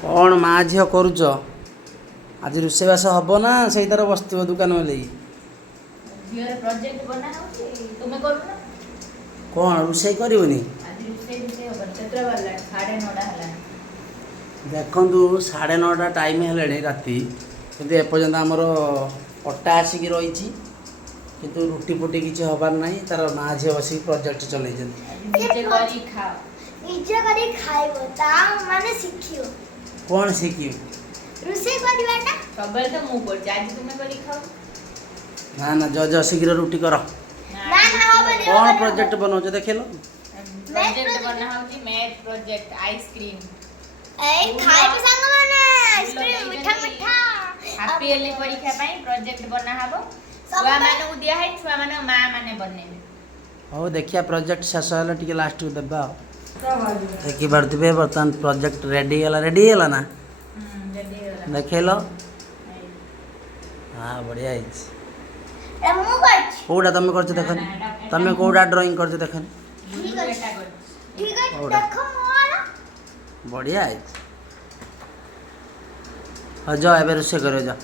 कौन माँ झील करुच आज रोषेईबास हम ना से तार बस दुकान वाले झील प्रोजेक्ट बना होची तुमे करू ना कौन रोषे करनी आज रोषे होबन केतरा वाला 9:30 हला देखु 9:30 टाइम है राति किंतु एपर्तंत आमर अटा आसिक रही किंतु रुटी फुटी किसी हबार ना तार माँ झील बस प्रोजेक्ट चल निजे करी खाओ निजे करी खाइबो ता माने सिखियो कौन शिख रुसे करबाटा सबले तो मु कर आज तुमे करी खाओ ना ना जो शीघ्र रुटी कर ना ना होबनी कौन प्रोजेक्ट बनाओ देखेलो प्रोजेक्ट बना होची मैथ प्रोजेक्ट आइसक्रीम ए खाइबो संग माने आइसक्रीम मिठा मिठा हैप्पी एली परीक्षा पई प्रोजेक्ट बना हबो छुआ माने को दिया है छुआ माने मां माने बनेबे हो देखिया प्रोजेक्ट शेष होला टिके लास्ट को देबा देखि बर्तबे बर्तन प्रोजेक्ट रेडी होला ना रेडी होला देखेलो हां बढ़िया है ए मु करछ कोडा तुम करछ देखन तुम कोडा ड्राइंग करछ देखन ठीक है बेटा कर ठीक है औड़ा। देखो मोर बढ़िया है हाँ जाओ एबे रोषे करो जाओ